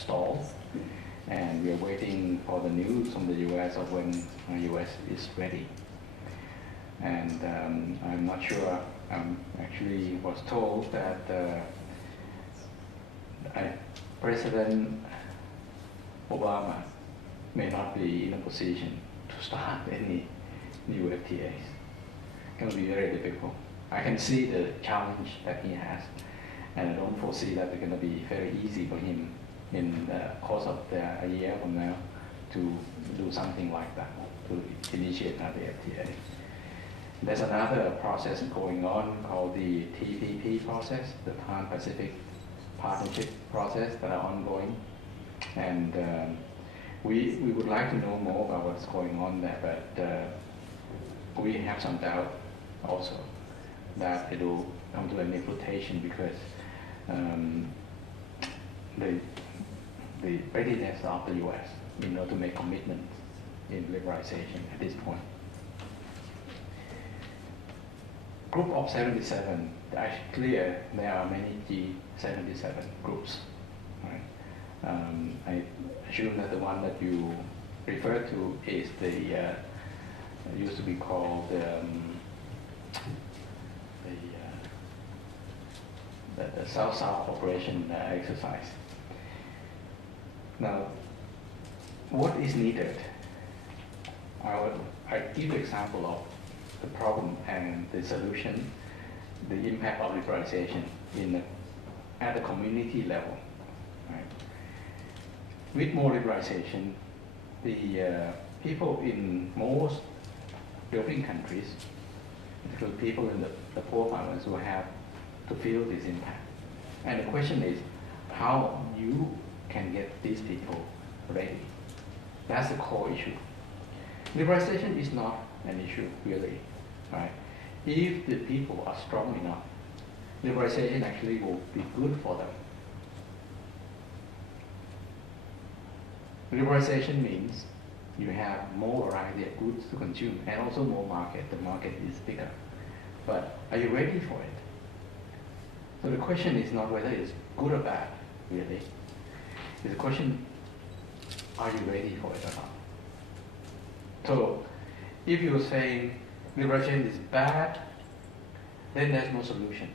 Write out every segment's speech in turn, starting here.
stalled, and we are waiting for the news from the U.S. of when the U.S. is ready. And I'm not sure. Actually was told that President Obama may not be in a position to start any new FTAs. It will be very difficult. I can see the challenge that he has, and I don't foresee that it's going to be very easy for him in the course of a year from now to do something like that, to initiate another FTA. There's another process going on called the TPP process, the Trans-Pacific Partnership process that are ongoing. And we would like to know more about what's going on there, but we have some doubt also that it will come to an implementation because the readiness of the U.S. To make commitments in liberalization at this point. Group of 77, actually clear there are many G77 groups. Right? I assume that the one that you refer to is the used to be called the South-South Cooperation exercise. Now, what is needed? I give an example of the problem and the solution, the impact of liberalization at the community level. Right? With more liberalization, the people in most developing countries, including people in the poor farmers, will have to feel this impact. And the question is how you can get these people ready. That's the core issue. Liberalization is not an issue really. Right? If the people are strong enough, liberalization actually will be good for them. Liberalization means you have more variety of goods to consume and also more market. The market is bigger. But are you ready for it? So the question is not whether it's good or bad, really. It's a question, are you ready for it or not? So if you're saying liberalization is bad, then there's no solution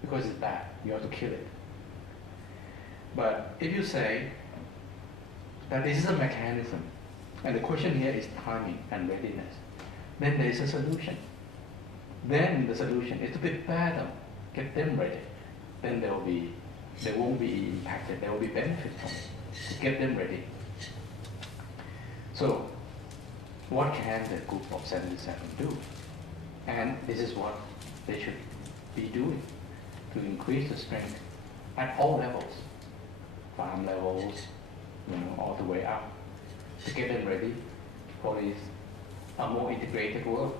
because it's bad. You have to kill it. But if you say that this is a mechanism, and the question here is timing and readiness, then there is a solution. Then the solution is to prepare them, get them ready. Then they won't be impacted. There will be benefit from it to get them ready. So, what can the group of 77 do? And this is what they should be doing to increase the strength at all levels, farm levels, all the way up, to get them ready for this a more integrated world,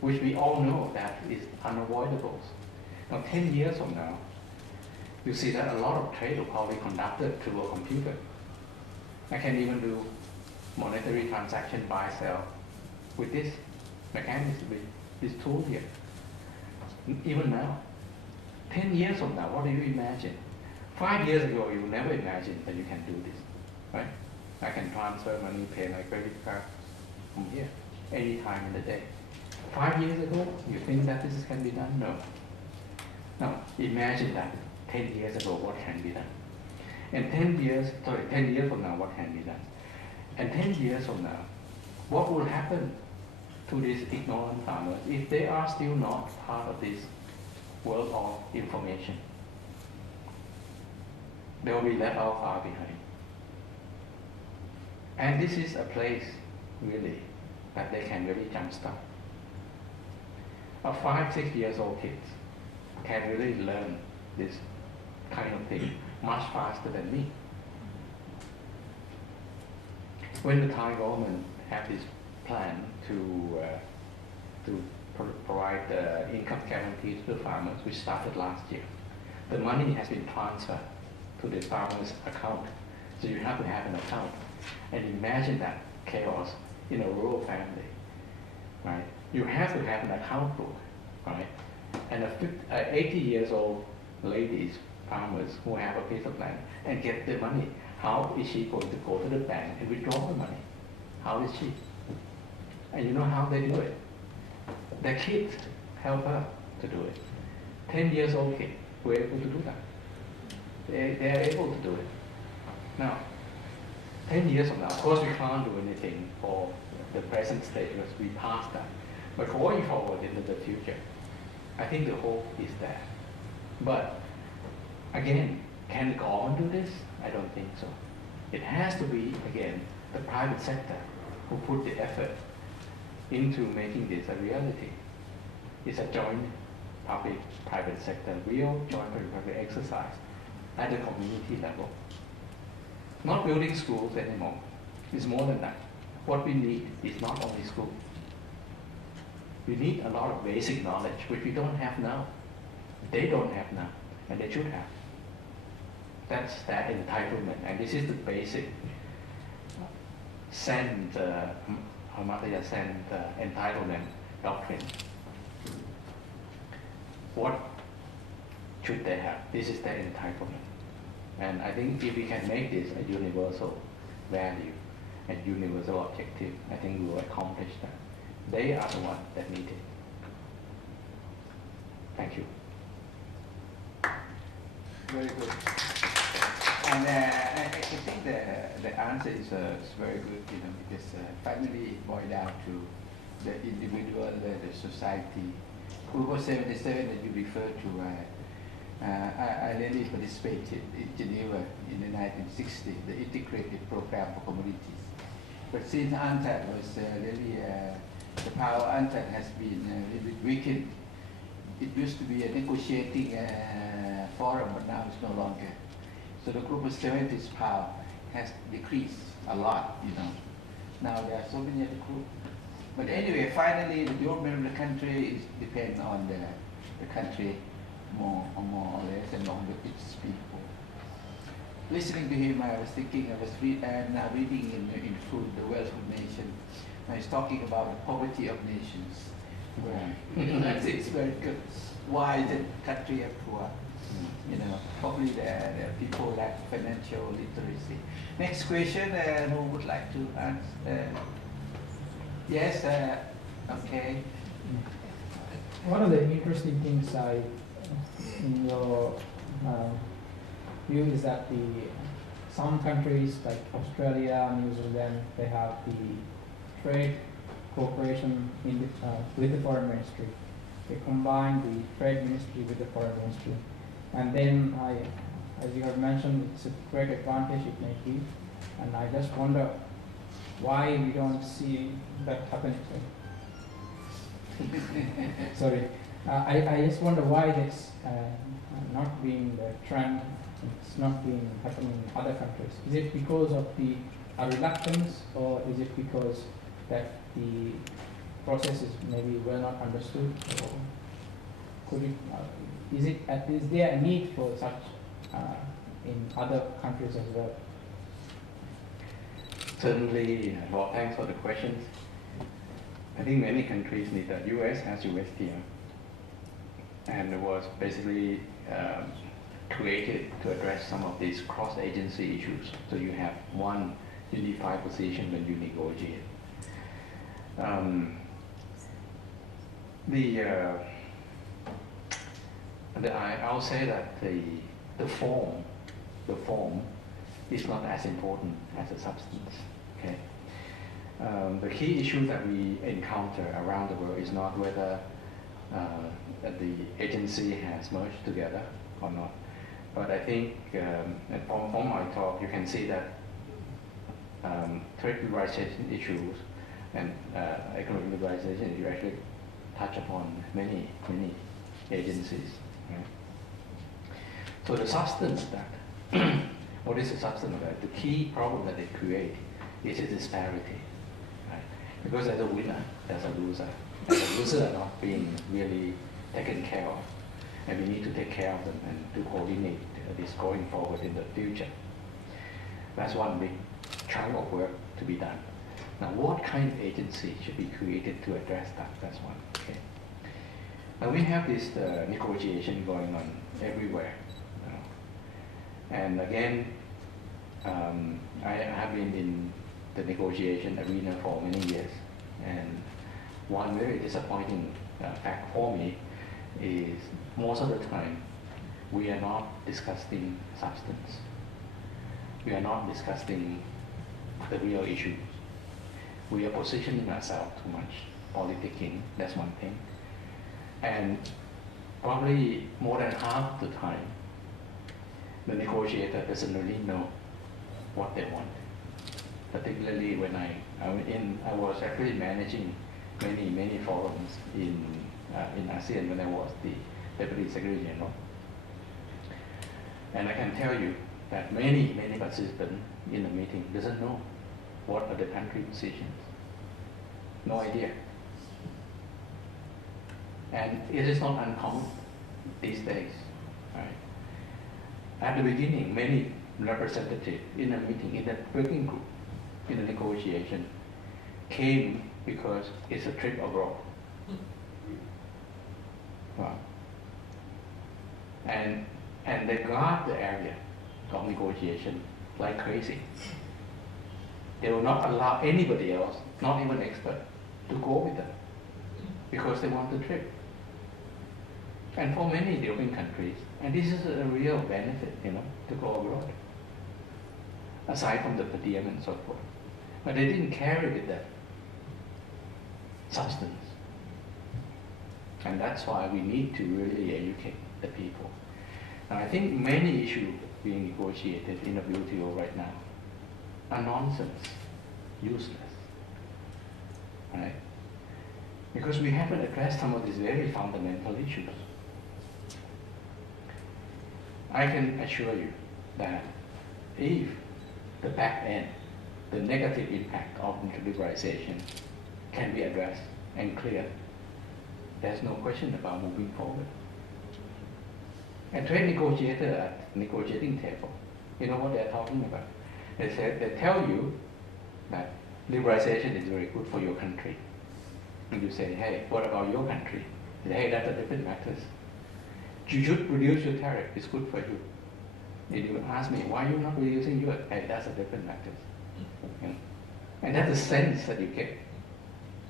which we all know that is unavoidable. Now, 10 years from now, you see that a lot of trade will probably be conducted through a computer. I can even do monetary transaction buy sell with this mechanism, with this tool here. Even now, 10 years from now, what do you imagine? 5 years ago, you never imagined that you can do this, right? I can transfer money, pay my credit card from here, any time in the day. 5 years ago, you think that this can be done? No. Now, imagine that 10 years ago, what can be done? And 10 years from now, what can be done? And 10 years from now, what will happen to these ignorant farmers if they are still not part of this world of information? They will be left out far behind. And this is a place, really, that they can really jumpstart. A 5-6 years old kids can really learn this kind of thing much faster than me. When the Thai government had this plan to provide income guarantees to the farmers, which started last year, the money has been transferred to the farmer's account. So you have to have an account. And imagine that chaos in a rural family, right? You have to have an account book, right? And a 80 years old ladies farmers who have a piece of land and get the money. How is she going to go to the bank and withdraw the money? How is she? And you know how they do it? Their kids help her to do it. 10 years old kid were able to do that. They are able to do it. Now, 10 years from now, of course we can't do anything for the present state because we passed that. But going forward into the future, I think the hope is there. But again, can the government do this? I don't think so. It has to be, again, the private sector who put the effort into making this a reality. It's a joint public-private sector, real joint public-private exercise at the community level. Not building schools anymore. It's more than that. What we need is not only school. We need a lot of basic knowledge, which we don't have now. They don't have now, and they should have. That's their entitlement, and this is the basic entitlement doctrine. What should they have? This is their entitlement. And I think if we can make this a universal value and universal objective, I think we will accomplish that. They are the ones that need it. Thank you. Very good. And I think the answer is very good, because finally it boils down to the individual, the society. Group of 77 that you referred to, I really participated in Geneva in the 1960s, the integrated program for communities. But since UNCTAD was really, the power of UNCTAD has been a little bit weakened. It used to be a negotiating forum, but now it's no longer. So the group of 70's power has decreased a lot, Now there are so many other groups. But anyway, finally, the development of the country depends on the country more or less, and on its people. Listening to him, I was thinking, I was now reading in Food, The Wealth of Nations. He's talking about the poverty of nations. It's very good. Why is the country are poor? Probably the people lack financial literacy. Next question, who would like to answer? Yes, okay. One of the interesting things in your view is that some countries like Australia, New Zealand, they have the trade cooperation with the foreign ministry. They combine the trade ministry with the foreign ministry. And then, as you have mentioned, it's a great advantage it may give. And I just wonder why we don't see that happen. Sorry. I just wonder why that's not being the trend, it's not being happening in other countries. Is it because of the reluctance, or is it because that the process is maybe well not understood? Or could it, is there a need for such in other countries as well? Certainly, well, thanks for the questions. I think many countries need that. US has USTR, and it was basically created to address some of these cross-agency issues. So you have one unified position when you negotiate. I'll say that the form is not as important as the substance. Okay. The key issue that we encounter around the world is not whether the agency has merged together or not. But I think, and from my talk, you can see that trade liberalization issues and economic liberalization, you actually touch upon many agencies. Right? So the substance of that, what is the substance of that? The key problem that they create is a disparity. Right? Because there's a winner, there's a loser. And the losers are not being really taken care of. And we need to take care of them and to coordinate this going forward in the future. That's one big chunk of work to be done. Now, what kind of agency should be created to address that? That's one. Okay. Now, we have this negotiation going on everywhere. And again, I have been in the negotiation arena for many years, and one very disappointing fact for me is most of the time we are not discussing substance. We are not discussing the real issues. We are positioning ourselves too much, politicking, that's one thing. And probably more than half the time, the negotiator doesn't really know what they want. Particularly when I was actually managing many forums in ASEAN when I was the Deputy Secretary General. And I can tell you that many participants in the meeting doesn't know what are the country positions. No idea. And it is not uncommon these days. Right? At the beginning, many representatives in a meeting, in a working group, in a negotiation, came because it's a trip abroad. Wow. And they guard the area of negotiation like crazy. They will not allow anybody else, not even expert, to go with them because they want the trip. And for many developing countries, and this is a real benefit, to go abroad, aside from the per diem and so forth. But they didn't carry with them substance. And that's why we need to really educate the people. Now, I think many issues being negotiated in the WTO right now are nonsense, useless, right? Because we haven't addressed some of these very fundamental issues. I can assure you that if the back end, the negative impact of liberalization can be addressed and cleared, there's no question about moving forward. A trade negotiator at negotiating table, you know what they're talking about? They tell you that liberalization is very good for your country. And you say, hey, what about your country? They say, hey, that's a different matter. You should reduce your tariff, it's good for you. And you ask me, why are you not reducing yours? Hey, that's a different matter. And that's the sense that you get,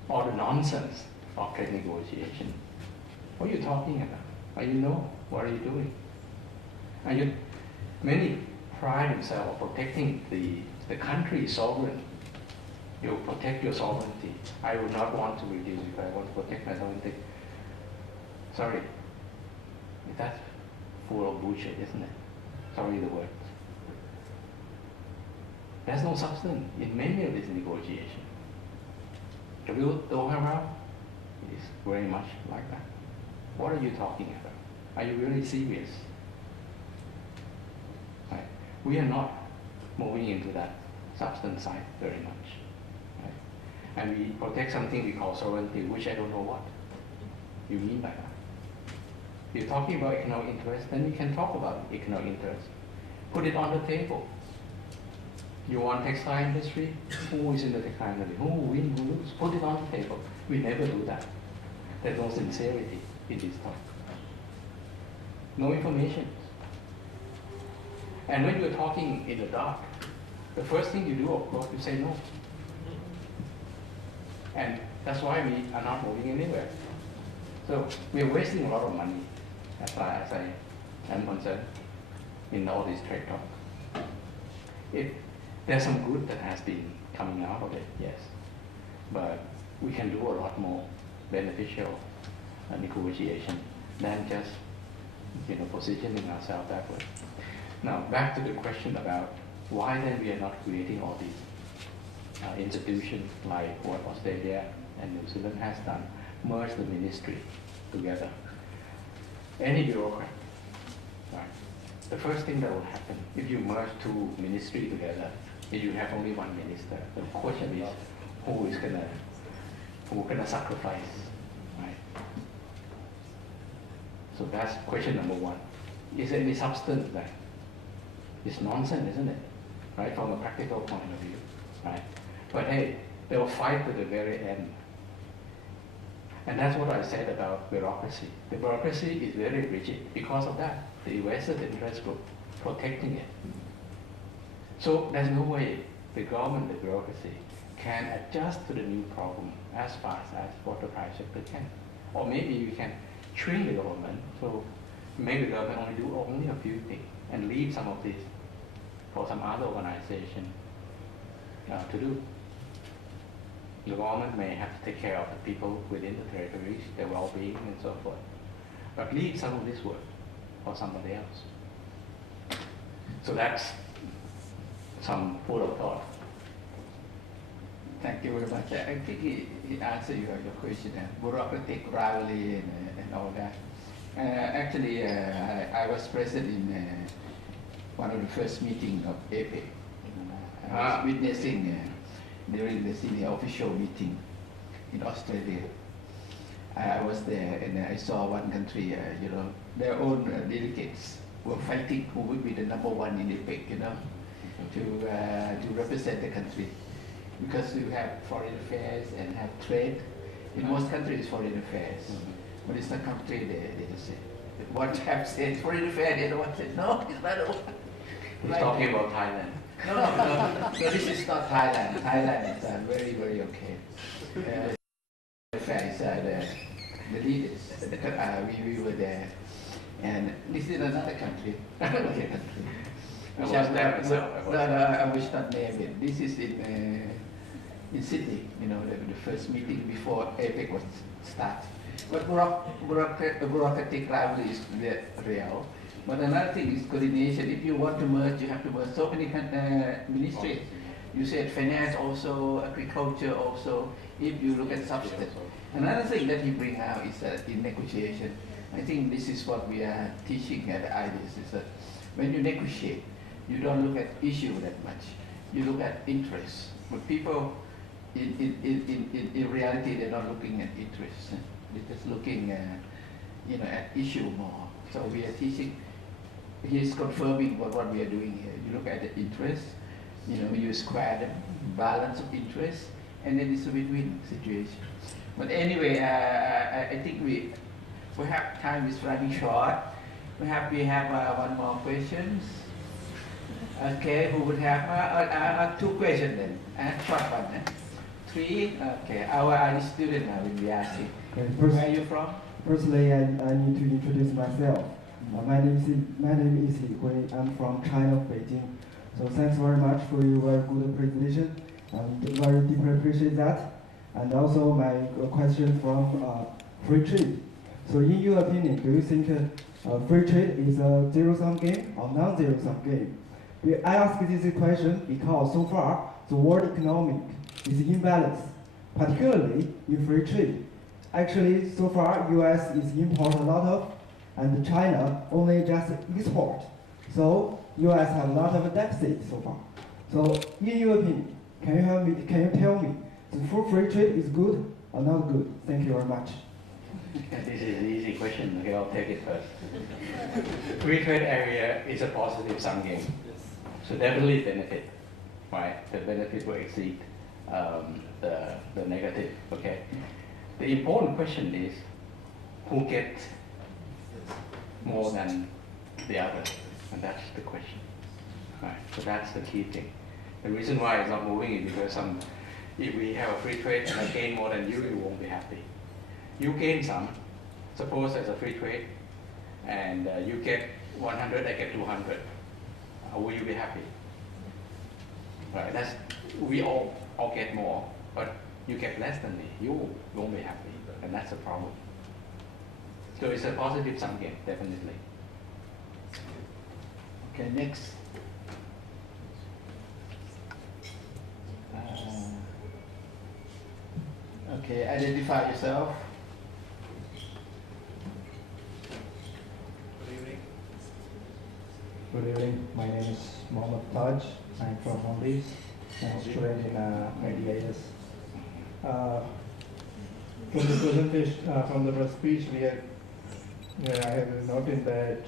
or the nonsense of trade negotiation. What are you talking about? What are you doing? Many pride themselves on protecting the country's sovereign. You protect your sovereignty. I would not want to reduce if I want to protect my sovereignty. Sorry. That's full of bullshit, isn't it? Sorry the word. There's no substance in many of these negotiations. The real Doha is very much like that. What are you talking about? Are you really serious? Right? We are not moving into that substance side very much. Right? And we protect something we call sovereignty, which I don't know what you mean by that. If you're talking about economic interest, then we can talk about economic interest. Put it on the table. You want textile industry? Who is in the textile industry? Who win, who lose? Put it on the table. We never do that. There's no sincerity in this talk. No information. And when you're talking in the dark, the first thing you do, of course, you say no. And that's why we are not moving anywhere. So we're wasting a lot of money, as far as I am concerned, in all these trade talks. There's some good that has been coming out of it, yes. But we can do a lot more beneficial negotiation than just positioning ourselves that way. Now, back to the question about why then we are not creating all these institutions like what Australia and New Zealand has done, merge the ministry together. Any bureaucrat, right? The first thing that will happen if you merge two ministries together is you have only one minister. The question is who is gonna sacrifice, right? So that's question number one. Is there any substance there? It's nonsense, isn't it? Right, from a practical point of view, right? But hey, they will fight to the very end. And that's what I said about bureaucracy. The bureaucracy is very rigid because of that. The invested interest group protecting it. So there's no way the government, the bureaucracy, can adjust to the new problem as fast as what the private sector can. Or maybe you can train the government, so make the government only do only a few things and leave some of this for some other organization to do. The government may have to take care of the people within the territories, their well-being and so forth. But leave some of this work for somebody else. So that's some food of thought. Thank you very much. I think he answered your question, bureaucratic rivalry and all that. Actually, I was present in one of the first meetings of APEC. I was witnessing during the senior official meeting in Australia. I was there and I saw one country, their own delegates were fighting who would be the number one in APEC, to represent the country. Because you have foreign affairs and have trade. In most countries, foreign affairs. But it's not country, they just say. What have said foreign affairs, the other one said, no, it's not the one. He's talking about Thailand. No, this is not Thailand. Thailand is very, very okay. Affairs, the leaders, we were there. And this is another country. Another country. I was there myself. I wish not name it. This is in Sydney, the first meeting before APEC was started. But bureaucratic rivalry is real. But another thing is coordination. If you want to merge, you have to merge so many ministries. You said finance also, agriculture also, if you look at substance. Another thing that he brings out is in negotiation. I think this is what we are teaching at the IDES, is that when you negotiate, you don't look at issue that much. You look at interests. But people, in reality, they're not looking at interests. They're just looking, at issue more. So we are teaching. He's confirming what we are doing here. You look at the interest. You square the balance of interest, and then it's a win-win situation. But anyway, I think perhaps time is running short. Perhaps we have one more questions. Okay, who would have two questions then? Short one. Three. Okay, our ID student now will be asking. Okay, where are you from? Firstly, I need to introduce myself. My name is Li Hui. I'm from China, Beijing. So thanks very much for your very good presentation. Very deeply appreciate that. And also my question from free trade. So in your opinion, do you think free trade is a zero-sum game or non-zero-sum game? I ask this question because so far the world economy is imbalanced, particularly in free trade. Actually, so far US is import a lot of, and China only just export. So US have a lot of deficit so far. So in your opinion, can you tell me, the free trade is good or not good? Thank you very much. This is an easy question. Okay, I'll take it first. Free trade area is a positive sum game. So definitely benefit, right? The benefit will exceed the negative, okay? The important question is who gets more than the other, and that's the question, right? So that's the key thing. The reason why it's not moving is because if we have a free trade and I gain more than you won't be happy. You gain some, suppose there's a free trade, and you get 100, I get 200. Will you be happy? Right, we all get more, but you get less than me, you won't be happy, and that's the problem. So it's a positive sum game, definitely. Okay, next. Okay, identify yourself. Good evening. My name is Mohammed Taj. I'm from Maldives. I'm a student in IDIS. From the presentation, from the speech, I have noted that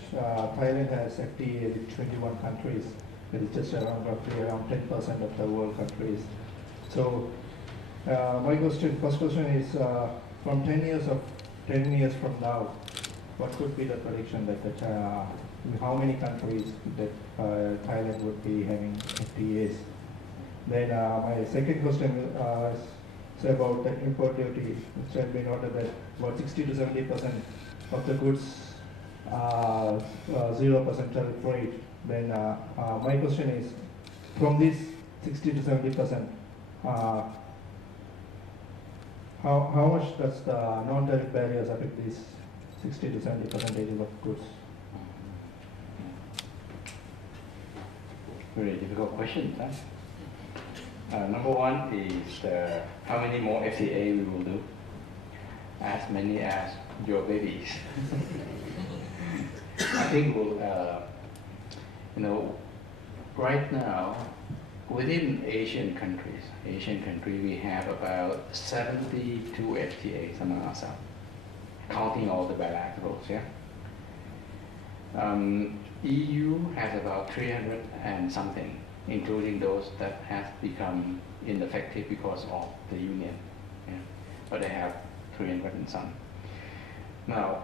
Thailand has FTA with 21 countries. It is just roughly around 10% of the world countries. So my first question is, from 10 years from now, what could be the prediction that how many countries that Thailand would be having FTAs. Then my second question is about the import duty, which has been noted that about 60 to 70% of the goods are 0% tariff rate. Then my question is, from this 60 to 70%, how much does the non-tariff barriers affect this 60 to 70% of goods? Very difficult question, huh? Number one is how many more FTA we will do? As many as your babies. I think we'll, right now, within Asian countries, we have about 72 FTAs among ourselves, counting all the bilaterals, yeah? EU has about 300 and something, including those that have become ineffective because of the union, yeah? But they have 300 and some. Now,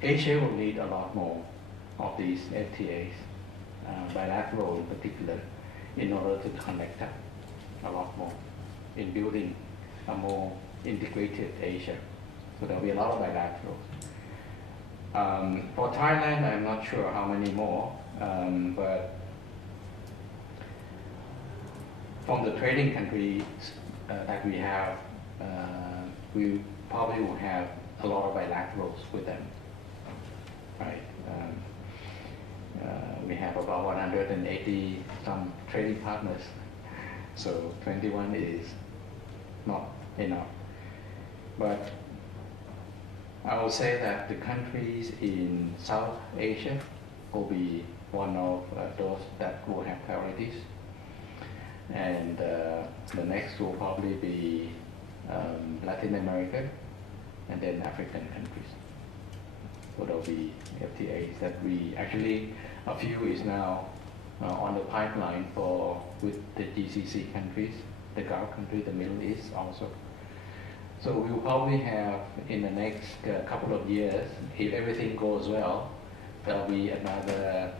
Asia will need a lot more of these FTAs, bilateral in particular, in order to connect up a lot more in building a more integrated Asia. So there will be a lot of bilaterals. For Thailand, I'm not sure how many more, but from the trading countries that we have, we probably will have a lot of bilaterals with them, right? We have about 180 some trading partners, so 21 is not enough. But I would say that the countries in South Asia will be one of those that will have priorities. And the next will probably be Latin America and then African countries. So there will be FTAs that we actually, a few is now on the pipeline with the GCC countries, the Gulf countries, the Middle East also. So we will probably have in the next couple of years, if everything goes well, there will be another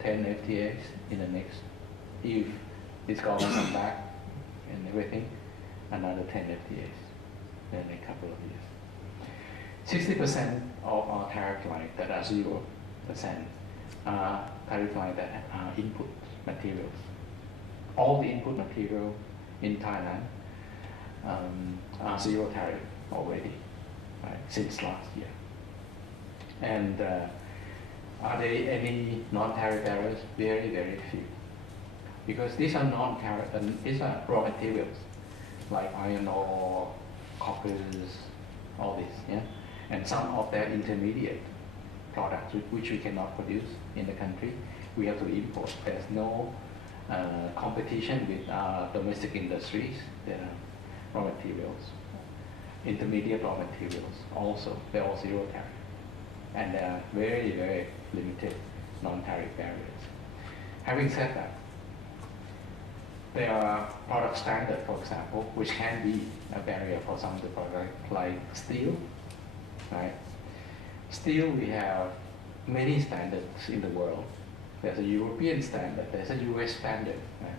10 FTAs in the next, if this government comes back and everything, another 10 FTAs in the next couple of years. 60% of our tariff line that are 0% are tariff line that are input materials. All the input material in Thailand are 0 tariff already, right, since last year. And are there any non-tariff barriers? Very, very few. Because these are non-tariff, these are raw materials, like iron ore, coppers, all this, yeah? And some of their intermediate products, which we cannot produce in the country, we have to import. There's no competition with our domestic industries. There are raw materials, intermediate raw materials also, they're all 0 tariff. And there are very, very limited non-tariff barriers. Having said that, there are product standards, for example, which can be a barrier for some of the products, like steel, right? Steel, we have many standards in the world. There's a European standard, there's a US standard, right?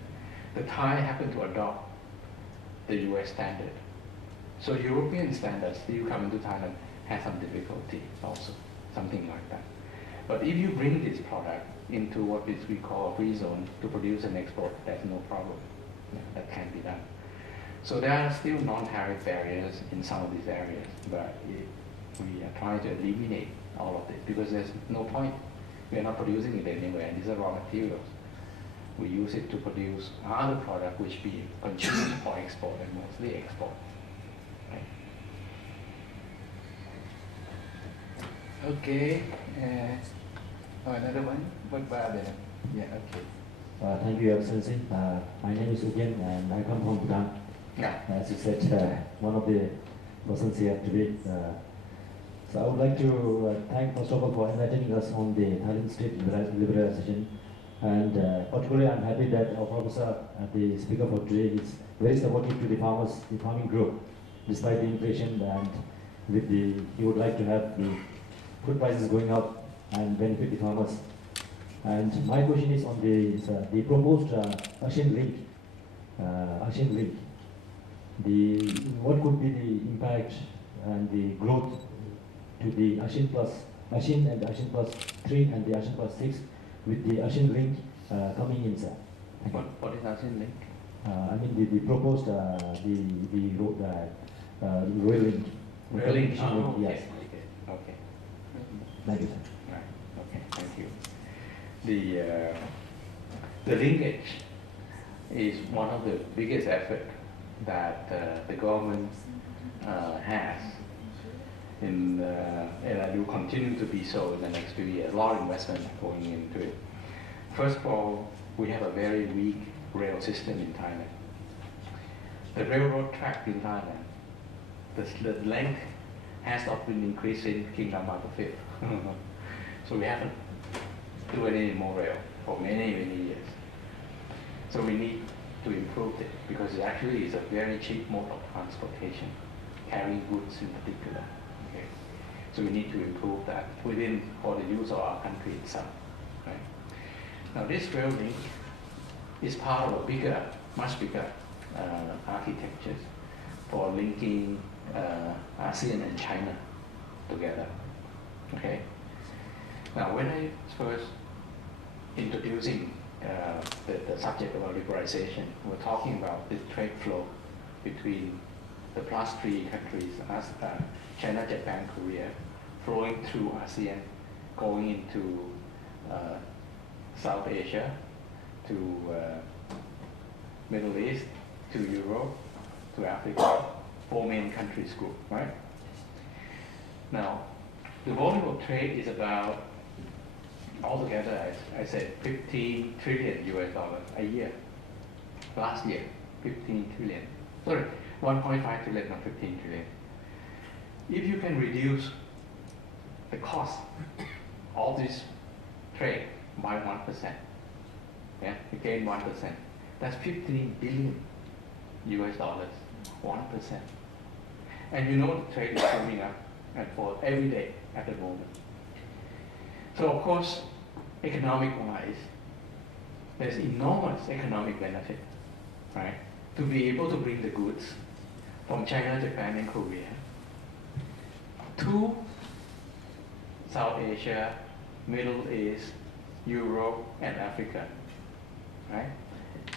The Thai happen to adopt the US standard. So European standards still come into Thailand has some difficulty also, something like that. But if you bring this product into what is we call a free zone to produce and export, there's no problem. Yeah, that can be done. So there are still non-tariff barriers in some of these areas, but we are trying to eliminate all of this because there's no point. We are not producing it anywhere, and these are raw materials. We use it to produce other product which we consume for export and mostly export. Right? Okay. Another one? What about that? Yeah, okay. Thank you, Excellency. My name is Ugyen and I come from Bhutan. Yeah. As you said, one of the persons here today. So I would like to thank first of all for inviting us on the Thailand State Liberalization. And particularly I'm happy that our professor, the speaker for today, is very supportive to the farmers, the farming group, despite the inflation and with he would like to have the food prices going up and benefit the farmers. And my question is on the proposed ASEAN link. ASEAN link. What could be the impact and the growth to the ASEAN and ASEAN plus 3 and the ASEAN plus 6 with the ASEAN link coming in, sir? What is ASEAN link? I mean the proposed the road rail link. Rail link. Yes. Okay. Thank you, sir. Right. Okay. Thank you. The linkage is one of the biggest effort that the government has and will continue to be so in the next few years. A lot of investment going into it. First of all, we have a very weak rail system in Thailand. The railroad track in Thailand, the length has not been increasing Kingdom after fifth. So we haven't done any more rail for many years. So we need to improve it because it actually is a very cheap mode of transportation, carrying goods in particular. Okay? So we need to improve that within for the use of our country itself. Right? Now this rail link is part of a bigger, much bigger architecture for linking ASEAN and China together. Okay. Now, when I first introducing the subject about liberalization, we're talking about the trade flow between the plus 3 countries, China, Japan, Korea, flowing through ASEAN, going into South Asia, to Middle East, to Europe, to Africa, 4 main countries group, right? Now, the volume of trade is about, altogether, I said, 15 trillion US dollars a year. Last year, 15 trillion. Sorry, 1.5 trillion, not 15 trillion. If you can reduce the cost of this trade by 1%, yeah, you gain 1%. That's 15 billion US dollars, 1%. And you know the trade is coming up and for every day at the moment. So of course, economic-wise, there's enormous economic benefit, right? To be able to bring the goods from China, Japan, and Korea to South Asia, Middle East, Europe, and Africa, right?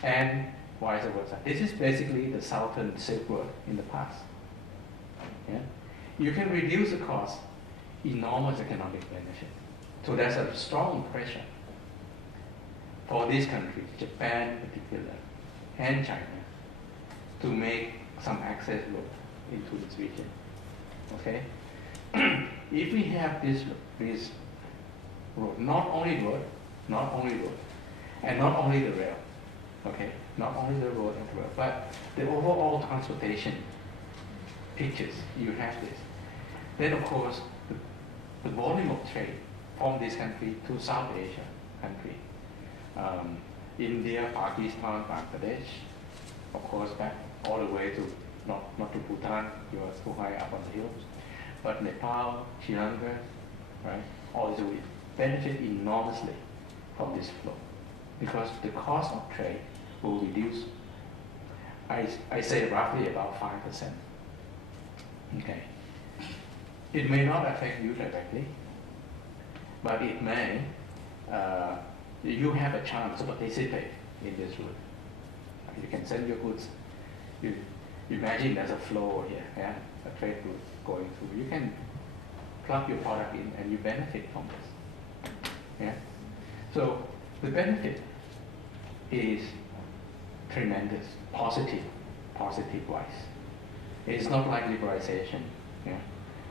And vice versa. This is basically the Southern Silk Road in the past. Yeah? You can reduce the cost, enormous economic benefit. So there's a strong pressure for these countries, Japan in particular, and China, to make some access road into this region. Okay? If we have this road, not only road, and not only the rail, okay? Not only the road and rail, but the overall transportation pictures, you have this. Then of course, the volume of trade from this country to South Asia country, India, Pakistan, Bangladesh, of course back all the way to, not to Bhutan, you are too high up on the hills, but Nepal, Sri Lanka, right, also will benefit enormously from this flow because the cost of trade will reduce, I say roughly about 5%. Okay. It may not affect you directly, but it may, you have a chance to participate in this route. You can send your goods. You imagine there's a flow here, yeah, a trade route going through. You can plug your product in and you benefit from this. Yeah? So the benefit is tremendous, positive wise. It's not like liberalization. Yeah?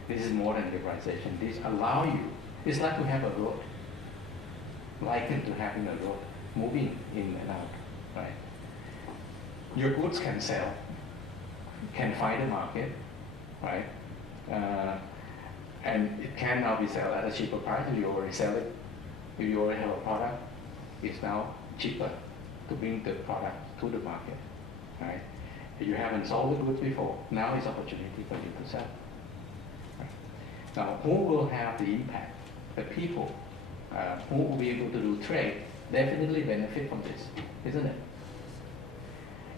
This is more than liberalization. This allow you, it's like to have a road, likened to having a road moving in and out, right? Your goods can sell, can find a market, right? And it can now be sold at a cheaper price if you already sell it. If you already have a product, it's now cheaper to bring the product to the market, right? If you haven't sold the goods before, now is opportunity for you to sell. Right? Now, who will have the impact? The people who will be able to do trade definitely benefit from this, isn't it?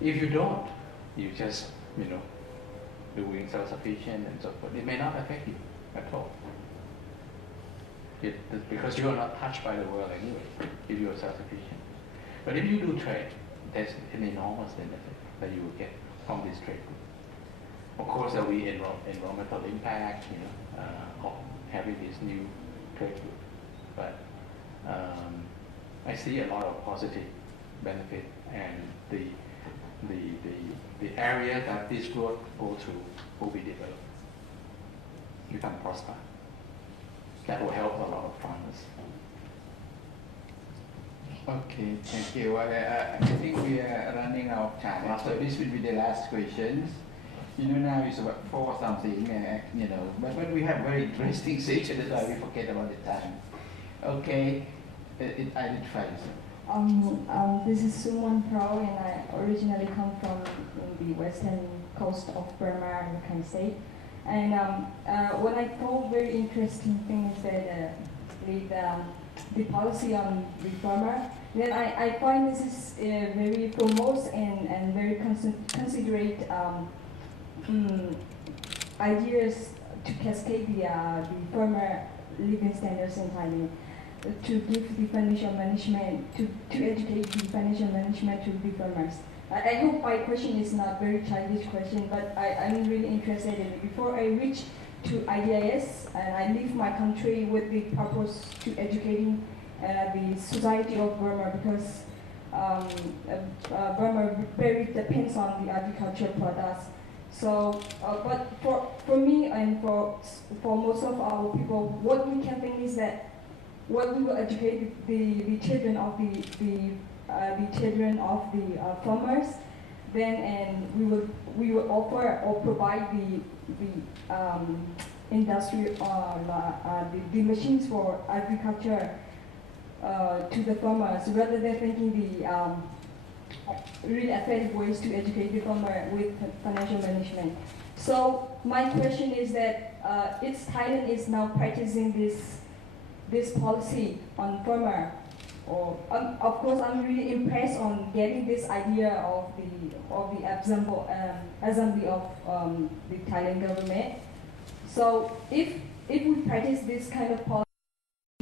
If you don't, you just, doing self-sufficient and so forth, it may not affect you at all. Because you are not touched by the world anyway, if you are self-sufficient. But if you do trade, there's an enormous benefit that you will get from this trade group. Of course, there will be environmental impact, of having this new trade group. But I see a lot of positive benefit, and the area that this group go through will be developed, become prosper. That will help a lot of farmers. Okay, thank you. I think we are running out of time, so this will be the last questions. Now it's about 4 something, but we have very interesting session, that's why we forget about the time. Okay, identify yourself. This is Sumon Pro, and I originally come from the western coast of Burma, Rakhine State. And what I found very interesting thing is that the policy on the farmer, then I find this is very foremost and very considerate ideas to cascade the farmer living standards in Thailand, to give the financial management, to educate the financial management to the farmers. I hope my question is not very childish question, but I'm really interested in it. Before I reach to IDIS, and I leave my country with the purpose to educating the society of Burma, because Burma very depends on the agricultural products. So, but for me and for most of our people, what we can think is that what we will educate the children of the children of the farmers, then and we will offer or provide the industry the machines for agriculture to the farmers, rather than thinking the really effective ways to educate the farmer with financial management. So my question is that Thailand is now practicing this policy on farmer. Or of course, I'm really impressed on getting this idea of the assembly of the Thailand government. So if we practice this kind of policy,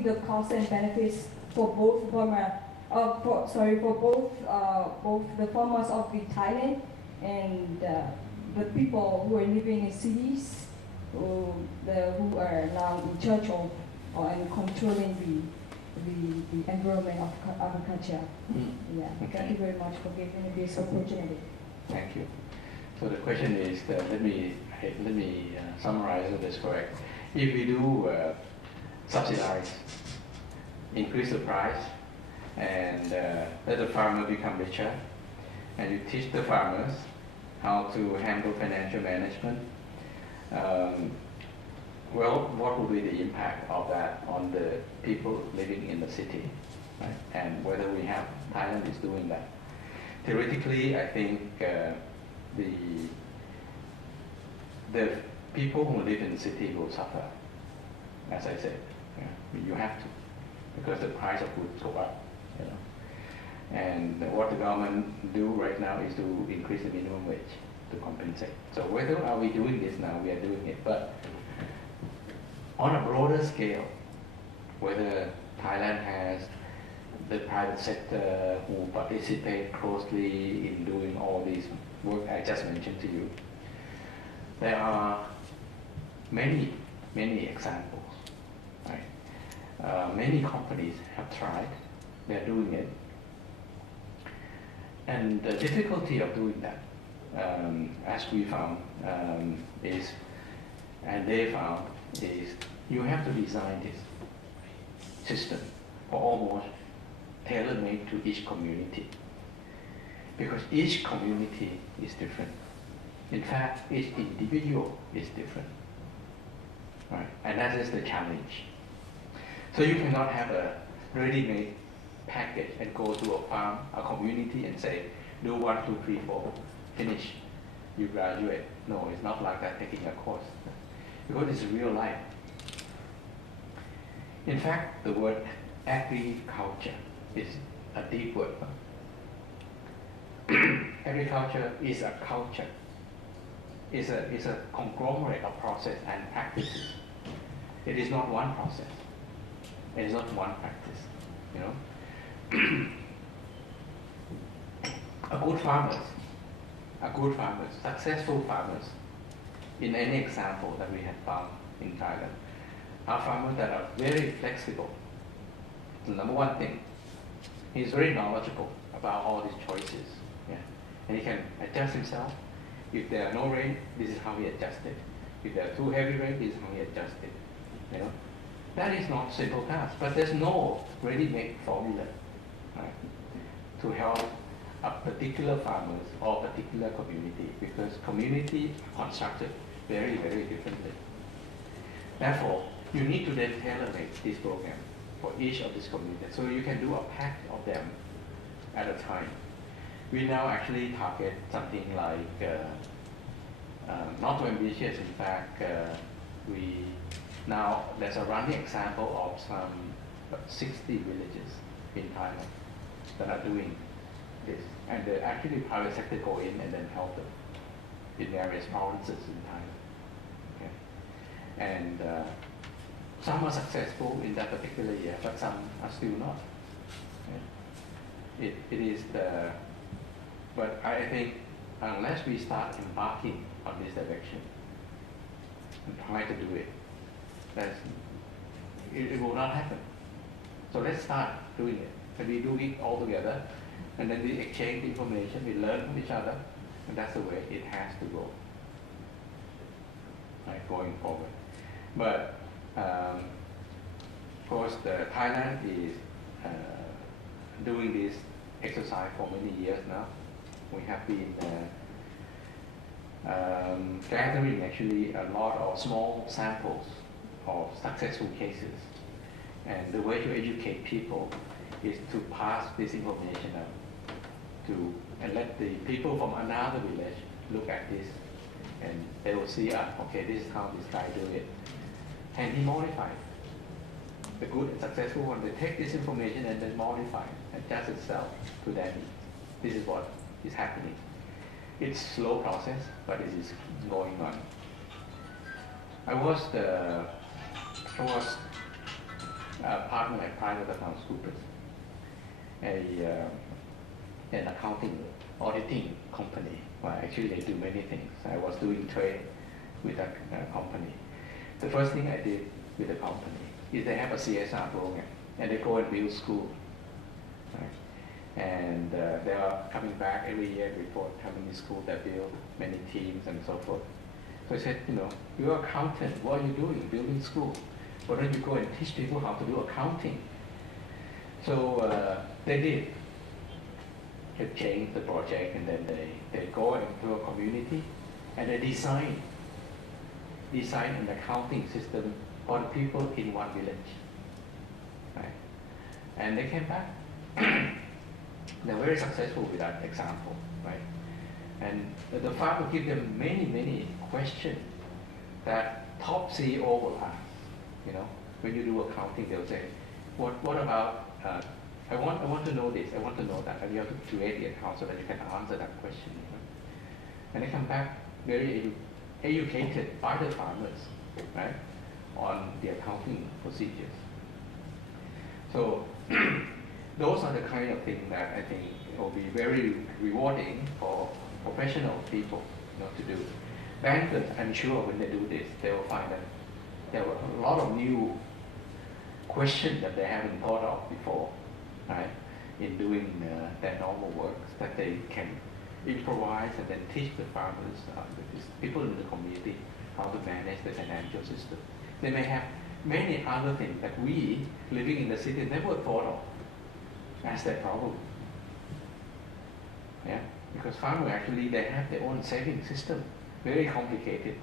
the costs and benefits for both Burma, for both the farmers of the Thailand and the people who are living in cities, who are now in charge of and controlling the environment of agriculture. Yeah. Okay. Thank you very much for giving me this opportunity. Thank you. So the question is that let me summarize this correct. If we do subsidize, increase the price, and let the farmer become richer, and you teach the farmers how to handle financial management, well, what will be the impact of that on the people living in the city, right? And whether we have Thailand is doing that. Theoretically, I think the people who live in the city will suffer, as I said. You have to, because the price of goods go up. And what the government do right now is to increase the minimum wage to compensate. So whether are we doing this now, we are doing it. But on a broader scale, whether Thailand has the private sector who participate closely in doing all this work I just mentioned to you, there are many examples. Right? Many companies have tried, they're doing it. And the difficulty of doing that, as we found, is, and they found, is you have to design this system for almost tailor-made to each community, because each community is different. In fact, each individual is different, right? And that is the challenge. So you cannot have a ready-made package and go to a farm, a community, and say, do 1, 2, 3, 4, finish, you graduate. No, it's not like that, taking a course, because it's real life. In fact, the word agriculture is a deep word. Agriculture is a culture. Is a conglomerate of process and practices. It is not one process. It is not one practice. You know, a good farmers, successful farmers, in any example that we have found in Thailand, are farmers that are very flexible. The number one thing, he's very knowledgeable about all these choices, yeah, and he can adjust himself. If there are no rain, this is how he adjusted. If there are too heavy rain, this is how he adjusted. You know, that is not simple task, but there's no ready-made formula, right, to help a particular farmers or particular community, because community constructed very, very differently. Therefore, you need to then tailor-make this program for each of these communities, so you can do a pack of them at a time. We now actually target something like, not too ambitious, in fact, there's a running example of some 60 villages in Thailand that are doing this. And actually private sector go in and then help them in various provinces in Thailand. Okay? And some are successful in that particular year, but some are still not. Okay? It is the, but I think unless we start embarking on this direction and try to do it, it will not happen. So let's start doing it. And we do it all together, and then we exchange information, we learn from each other, and that's the way it has to go, right, going forward. But of course, Thailand is doing this exercise for many years now. We have been gathering actually a lot of small samples of successful cases. And the way to educate people is to pass this information out and let the people from another village look at this, and they will see, okay, this is how this guy do it. And he modified. The good and successful one, they take this information and then modify, adjust itself to their needs. This is what is happening. It's a slow process, but it is going on. I was partner at PricewaterhouseCoopers, an accounting auditing company. Well, actually they do many things. I was doing trade with a company. The first thing I did with the company is they have a CSR program, and they go and build school. Right? And they are coming back every year and report how many schools they build, many teams and so forth. So I said, you're an accountant, what are you doing? Building school. Why don't you go and teach people how to do accounting? So they did. They changed the project, and then they go into a community and they design an accounting system for the people in one village. Right? And they came back. They're very successful with that example. Right? And the farmer give them many, many questions that top CEO will ask. When you do accounting, they'll say, what about, I want to know this, I want to know that, and you have to create the account so that you can answer that question. And they come back very educated by the farmers, right, on the accounting procedures. So those are the kind of things that I think will be very rewarding for professional people to do. Bankers, I'm sure when they do this, they will find that there were a lot of new questions that they haven't thought of before, right, in doing their normal work, that they can improvise and then teach the farmers, people in the community, how to manage the financial system. They may have many other things that we, living in the city, never thought of as their problem. Yeah, because farmers actually, they have their own saving system, very complicated,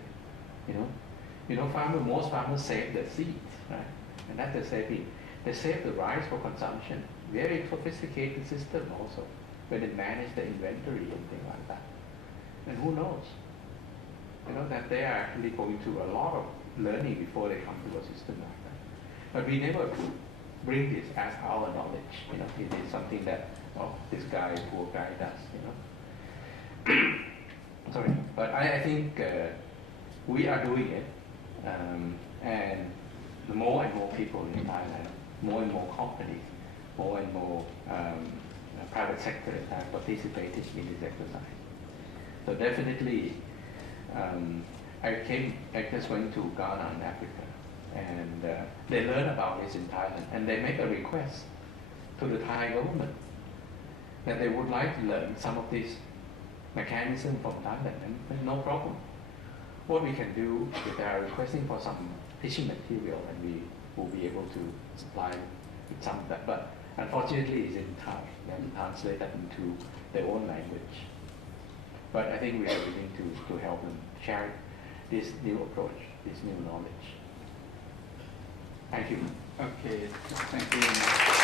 most farmers save the seeds, right? And that's the saving. They save the rice for consumption. Very sophisticated system also, where they manage the inventory and things like that. And who knows? That they are actually going through a lot of learning before they come to a system like that. But we never do. bring this as our knowledge. It is something that this guy, poor guy, does. Sorry, but I think we are doing it, and the more and more people in Thailand, more and more companies, more and more private sector have participated in this exercise. So definitely, I just went to Ghana in Africa, and they learn about this in Thailand, and they make a request to the Thai government that they would like to learn some of this mechanism from Thailand, and no problem. What we can do is they are requesting for some teaching material, and we will be able to supply with some of that. But unfortunately, it's in Thai, and translate that into their own language. But I think we are willing to help them share this new approach, this new knowledge. Thank you. Okay, thank you.